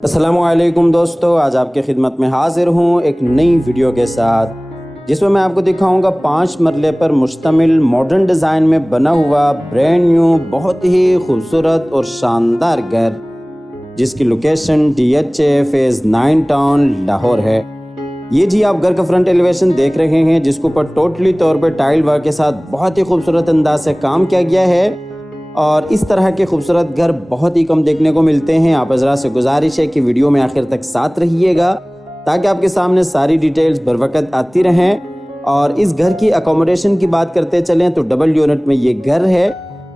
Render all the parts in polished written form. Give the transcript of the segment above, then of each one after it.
अस्सलामुअलैकुम दोस्तों, आज आपके खिदमत में हाजिर हूँ एक नई वीडियो के साथ जिसमें मैं आपको दिखाऊंगा 5 मरले पर मुश्तमिल मॉडर्न डिज़ाइन में बना हुआ ब्रांड न्यू बहुत ही खूबसूरत और शानदार घर जिसकी location DHA phase 9 town Lahore है। ये जी आप घर का फ्रंट एलिवेशन देख रहे हैं जिसके ऊपर टोटली तौर पर टाइल वर्क के साथ बहुत ही खूबसूरत अंदाज से काम किया गया है और इस तरह के खूबसूरत घर बहुत ही कम देखने को मिलते हैं। आप हज़रात से गुजारिश है कि वीडियो में आखिर तक साथ रहिएगा ताकि आपके सामने सारी डिटेल्स बर वक्त आती रहें। और इस घर की अकोमोडेशन की बात करते चलें तो डबल यूनिट में ये घर है।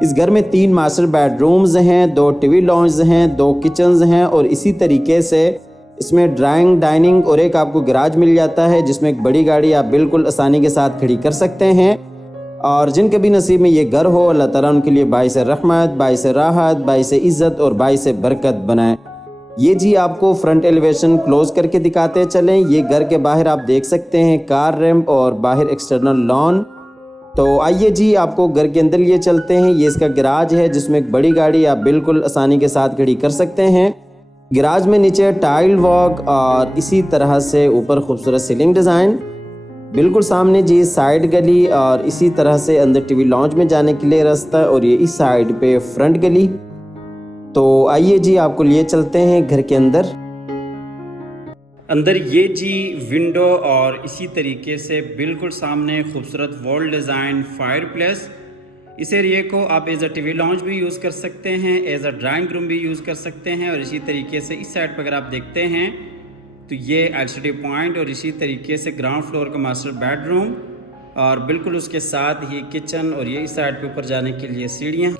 इस घर में 3 मास्टर बेडरूम्स हैं, 2 टीवी लॉन्ज हैं, 2 किचन्स हैं और इसी तरीके से इसमें ड्राइंग, डाइनिंग और एक आपको गैराज मिल जाता है जिसमें एक बड़ी गाड़ी आप बिल्कुल आसानी के साथ खड़ी कर सकते हैं। और जिनके भी नसीब में ये घर हो, अल्लाह ताला उनके लिए बाइस रहमत, बाइस राहत, बाइस इज़्ज़त और बाइस बरकत बनाए। ये जी आपको फ्रंट एलिवेशन क्लोज करके दिखाते चलें। ये घर के बाहर आप देख सकते हैं कार रैम्प और बाहर एक्सटर्नल लॉन। तो आइए जी आपको घर के अंदर लिए चलते हैं। ये इसका गैराज है जिसमें एक बड़ी गाड़ी आप बिल्कुल आसानी के साथ खड़ी कर सकते हैं। गैराज में नीचे टाइल वर्क और इसी तरह से ऊपर खूबसूरत सीलिंग डिज़ाइन। बिल्कुल सामने जी साइड गली और इसी तरह से अंदर टीवी लॉन्ज में जाने के लिए रास्ता और ये इस साइड पे फ्रंट गली। तो आइए जी आपको लिए चलते हैं घर के अंदर ये जी विंडो और इसी तरीके से बिल्कुल सामने खूबसूरत वॉल डिज़ाइन फायरप्लेस। इस एरिए को आप एज अ टीवी लॉन्ज भी यूज़ कर सकते हैं, एज अ ड्राइंग रूम भी यूज़ कर सकते हैं। और इसी तरीके से इस साइड पर अगर आप देखते हैं तो ये LCD पॉइंट और इसी तरीके से ग्राउंड फ्लोर का मास्टर बेडरूम और बिल्कुल उसके साथ ही किचन और ये इस साइड पे ऊपर जाने के लिए सीढ़ियाँ।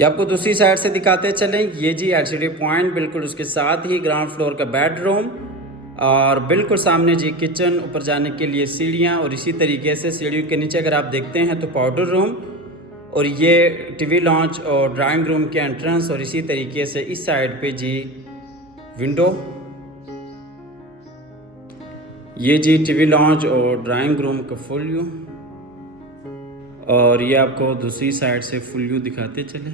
ये आपको दूसरी साइड से दिखाते चलें। ये जी LCD पॉइंट, बिल्कुल उसके साथ ही ग्राउंड फ्लोर का बेडरूम और बिल्कुल सामने जी किचन, ऊपर जाने के लिए सीढ़ियाँ और इसी तरीके से सीढ़ियों के नीचे अगर आप देखते हैं तो पाउडर रूम और ये टीवी लॉन्च और ड्राइंग रूम के एंट्रेंस और इसी तरीके से इस साइड पे जी विंडो। ये जी टीवी लॉन्च और ड्राइंग रूम का फुल व्यू और ये आपको दूसरी साइड से फुल व्यू दिखाते चले।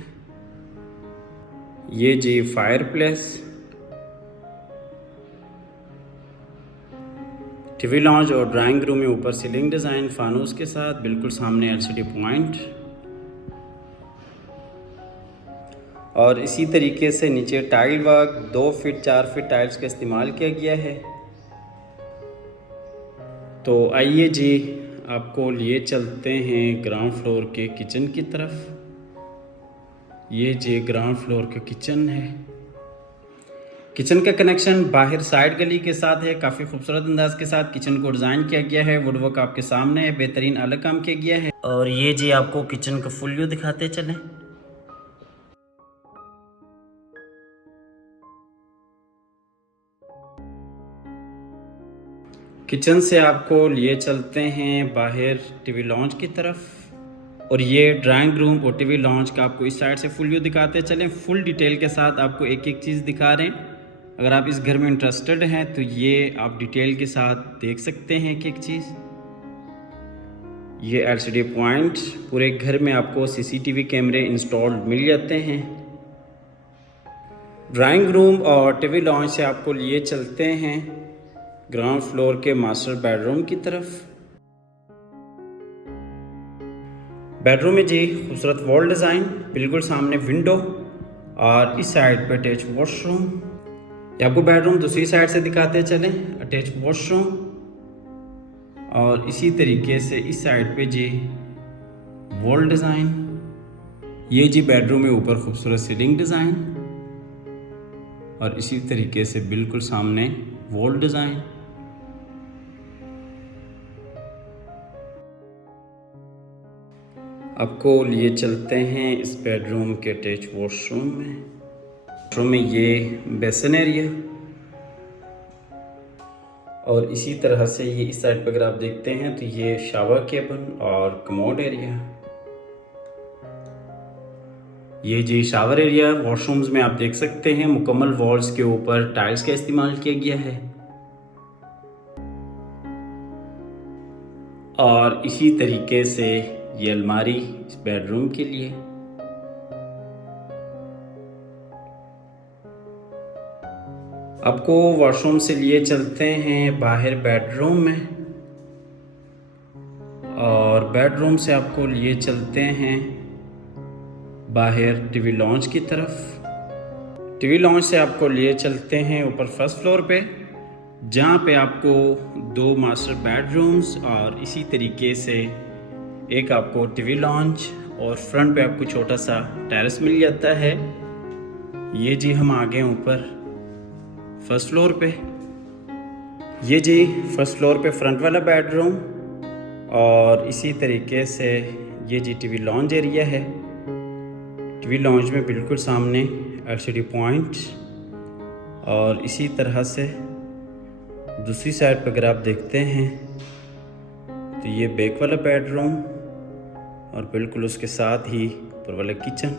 ये जी फायरप्लेस, टीवी लॉन्च और ड्राइंग रूम में ऊपर सीलिंग डिज़ाइन फानूस के साथ, बिल्कुल सामने LCD पॉइंट और इसी तरीके से नीचे tile work 2 feet 4 feet tiles का इस्तेमाल किया गया है। तो आइए जी आपको लिए चलते हैं ग्राउंड फ्लोर के किचन की तरफ। ये जी ग्राउंड फ्लोर का किचन है। किचन का कनेक्शन बाहर साइड गली के साथ है। काफ़ी खूबसूरत अंदाज के साथ किचन को डिज़ाइन किया गया है। वुडवर्क आपके सामने है, बेहतरीन अलग काम किया गया है। और ये जी आपको किचन का फुल व्यू दिखाते चलें। किचन से आपको लिए चलते हैं बाहर टीवी लॉन्च की तरफ और ये ड्राइंग रूम और टीवी लॉन्च का आपको इस साइड से फुल व्यू दिखाते चलें। फुल डिटेल के साथ आपको एक एक चीज़ दिखा रहे हैं। अगर आप इस घर में इंटरेस्टेड हैं तो ये आप डिटेल के साथ देख सकते हैं एक एक चीज़। ये LCD पॉइंट, पूरे घर में आपको CCTV कैमरे इंस्टॉल्ड मिल जाते हैं। ड्राइंग रूम और टीवी लॉन्च से आपको लिए चलते हैं ग्राउंड फ्लोर के मास्टर बेडरूम की तरफ। बेडरूम में जी खूबसूरत वॉल डिज़ाइन, बिल्कुल सामने विंडो और इस साइड पे अटैच वॉशरूम। ये आपको बेडरूम दूसरी साइड से दिखाते चलें। अटैच वॉशरूम और इसी तरीके से इस साइड पे जी वॉल डिज़ाइन। ये जी बेडरूम में ऊपर खूबसूरत सीलिंग डिज़ाइन और इसी तरीके से बिल्कुल सामने वॉल डिज़ाइन। आपको लिए चलते हैं इस बेडरूम के अटैच वॉशरूम में। वॉशरूम में ये बेसिन एरिया और इसी तरह से ये इस साइड पर अगर आप देखते हैं तो ये शावर केबिन और कमोड एरिया। ये जी शावर एरिया। वॉशरूम्स में आप देख सकते हैं मुकम्मल वॉल्स के ऊपर टाइल्स का इस्तेमाल किया गया है और इसी तरीके से ये अलमारी इस बेडरूम के लिए। आपको वॉशरूम से लिए चलते हैं बाहर बेडरूम में, और बेडरूम से आपको लिए चलते हैं बाहर टीवी लॉन्च की तरफ। टीवी लॉन्च से आपको लिए चलते हैं ऊपर फर्स्ट फ्लोर पे, जहाँ पे आपको 2 मास्टर बेडरूम्स और इसी तरीके से एक आपको टीवी लॉन्च और फ्रंट पे आपको छोटा सा टेरेस मिल जाता है। ये जी हम आ गए ऊपर फर्स्ट फ्लोर पे। ये जी फर्स्ट फ्लोर पे फ्रंट वाला बेडरूम, और इसी तरीके से ये जी टीवी लॉन्च एरिया है। टीवी लॉन्च में बिल्कुल सामने एलसीडी पॉइंट, और इसी तरह से दूसरी साइड पर अगर आप देखते हैं तो ये बैक वाला बेडरूम, और बिल्कुल उसके साथ ही ऊपर वाला किचन।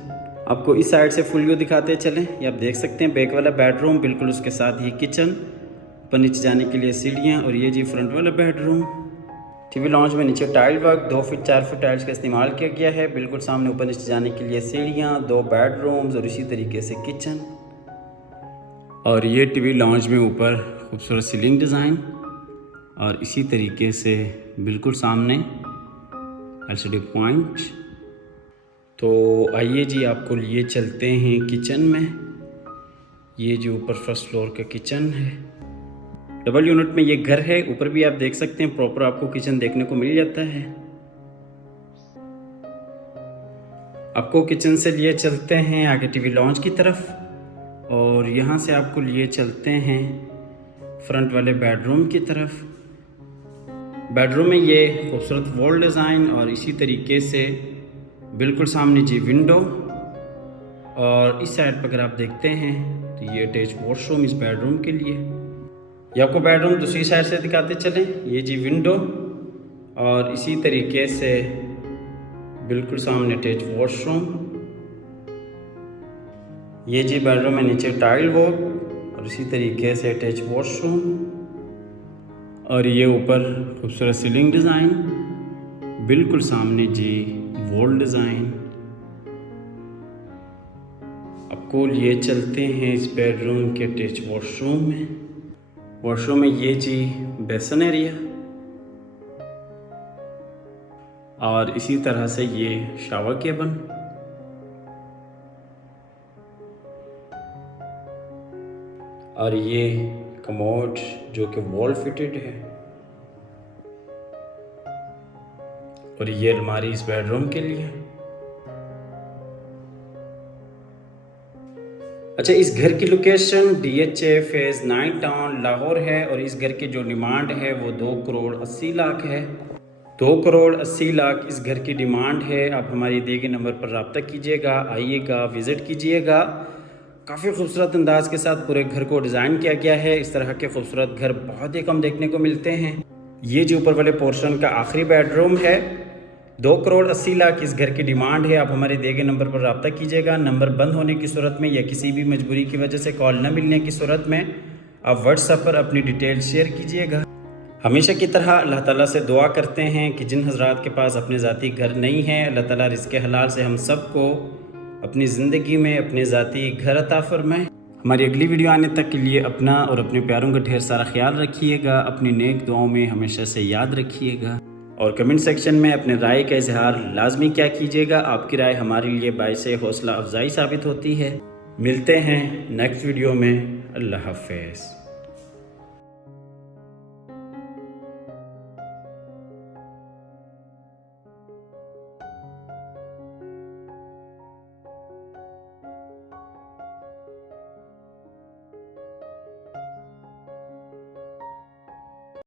आपको इस साइड से फुल व्यू दिखाते चलें। ये आप देख सकते हैं बैक वाला बेडरूम, बिल्कुल उसके साथ ही किचन, ऊपर नीचे जाने के लिए सीढ़ियाँ, और ये जी फ्रंट वाला बेडरूम। टीवी लॉन्च में नीचे tile work 2 feet 4 feet tiles का इस्तेमाल किया गया है। बिल्कुल सामने ऊपर नीचे जाने के लिए सीढ़ियाँ, 2 बेडरूम्स और इसी तरीके से किचन। और ये टीवी लॉन्च में ऊपर खूबसूरत सीलिंग डिज़ाइन, और इसी तरीके से बिल्कुल सामने एलसीडी पॉइंट। तो आइए जी आपको लिए चलते हैं किचन में। ये जो ऊपर फर्स्ट फ्लोर का किचन है, डबल यूनिट में ये घर है। ऊपर भी आप देख सकते हैं प्रॉपर आपको किचन देखने को मिल जाता है। आपको किचन से लिए चलते हैं आगे टीवी लॉन्च की तरफ, और यहाँ से आपको लिए चलते हैं फ्रंट वाले बेडरूम की तरफ। बेडरूम में ये खूबसूरत वॉल डिज़ाइन, और इसी तरीके से बिल्कुल सामने जी विंडो, और इस साइड पर अगर आप देखते हैं तो ये अटैच वॉशरूम इस बेडरूम के लिए। ये आपको बेडरूम दूसरी साइड से दिखाते चलें। ये जी विंडो, और इसी तरीके से बिल्कुल सामने अटैच वॉशरूम। ये जी बेडरूम में नीचे टाइल वर्क, और इसी तरीके से अटैच वॉशरूम, और ये ऊपर खूबसूरत सीलिंग डिज़ाइन, बिल्कुल सामने जी वॉल डिज़ाइन। आपको लिए चलते हैं इस बेडरूम के अटैच वॉशरूम में। वॉशरूम में ये जी बेसन एरिया, और इसी तरह से ये शावर केबिन, और ये कमोड जो कि वॉल फिटेड है, और ये अलमारी इस बेडरूम के लिए। अच्छा, इस घर की location DHA phase 9 town Lahore है, और इस घर की जो डिमांड है वो 2 करोड़ 80 लाख है। 2 करोड़ 80 लाख इस घर की डिमांड है। आप हमारी दिए गए नंबर पर रब्ता कीजिएगा, आइएगा, विज़िट कीजिएगा। काफ़ी खूबसूरत अंदाज के साथ पूरे घर को डिज़ाइन किया गया है। इस तरह के खूबसूरत घर बहुत ही कम देखने को मिलते हैं। ये जो ऊपर वाले पोर्शन का आखिरी बेडरूम है, 2 करोड़ 80 लाख इस घर की डिमांड है। आप हमारे दिए गए नंबर पर रब्ता कीजिएगा। नंबर बंद होने की सूरत में या किसी भी मजबूरी की वजह से कॉल न मिलने की सूरत में आप व्हाट्सएप पर अपनी डिटेल शेयर कीजिएगा। हमेशा की तरह अल्लाह ताला से दुआ करते हैं कि जिन हजरात के पास अपने ज़ाती घर नहीं है, अल्लाह ताला रिज़्क़ हलाल से हम सबको अपनी ज़िंदगी में अपने ज़ाती घर अता फरमाए। हमारी अगली वीडियो आने तक के लिए अपना और अपने प्यारों का ढेर सारा ख्याल रखिएगा। अपनी नेक दुआओं में हमेशा से याद रखिएगा, और कमेंट सेक्शन में अपने राय का इजहार लाजमी क्या कीजिएगा। आपकी राय हमारे लिए बाइसे हौसला अफजाई साबित होती है। मिलते हैं नेक्स्ट वीडियो में। अल्लाह हाफ़िज़।